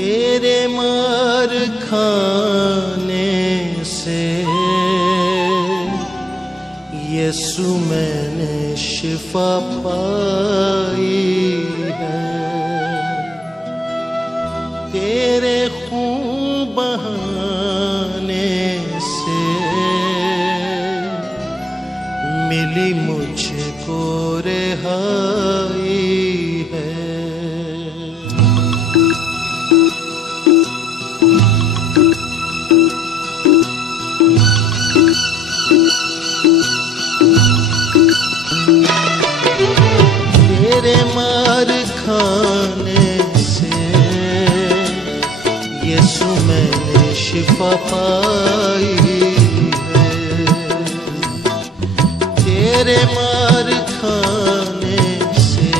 तेरे मार खाने से यीशु मैंने शिफा पाई है। तेरे खून बहाने से मिली मुझको रिहाई है। तेरे मार खाने से यीशु मैंने शिफा पाई है। तेरे मार खाने से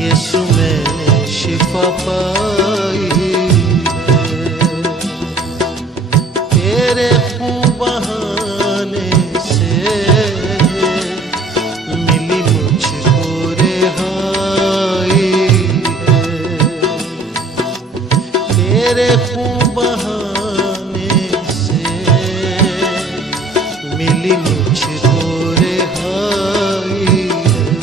यीशु मैंने शिफा पाई है। तेरे खून बहाने से मिली मुझको रिहाई है। तेरे खून बहाने से मिली मुझको रिहाई है।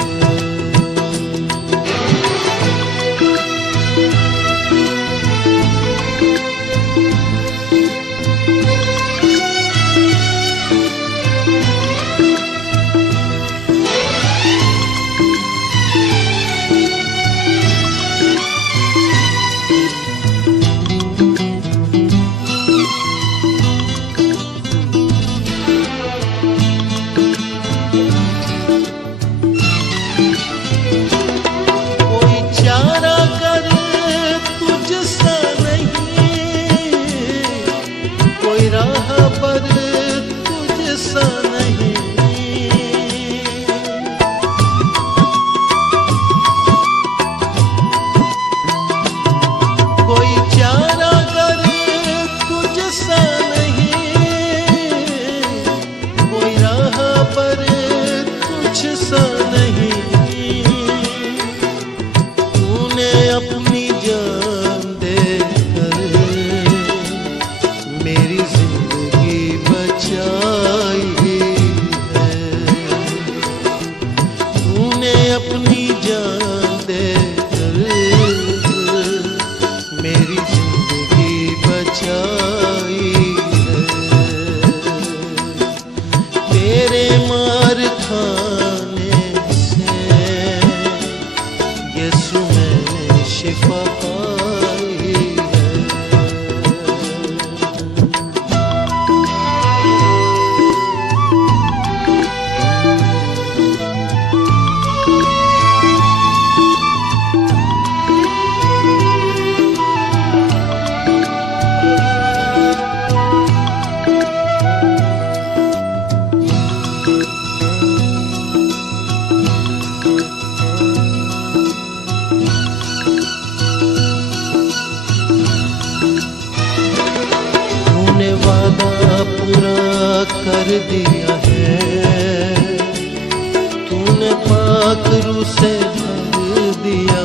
कोई चारा कर तुझसा नहीं, कोई राह पर तुझसा नहीं। कोई चारा कर तुझसा नहीं, कोई राह पर तुझसा नहीं। तूने अपनी जान देकर मेरी जिंदगी बचाई है। तूने अपनी जान देकर मेरी जिंदगी बचाई है। तेरे मार खाने से यीशु मैंने शिफा पाई है। तूने वादा पूरा कर दिया है। तूने पाक रूह से भर दिया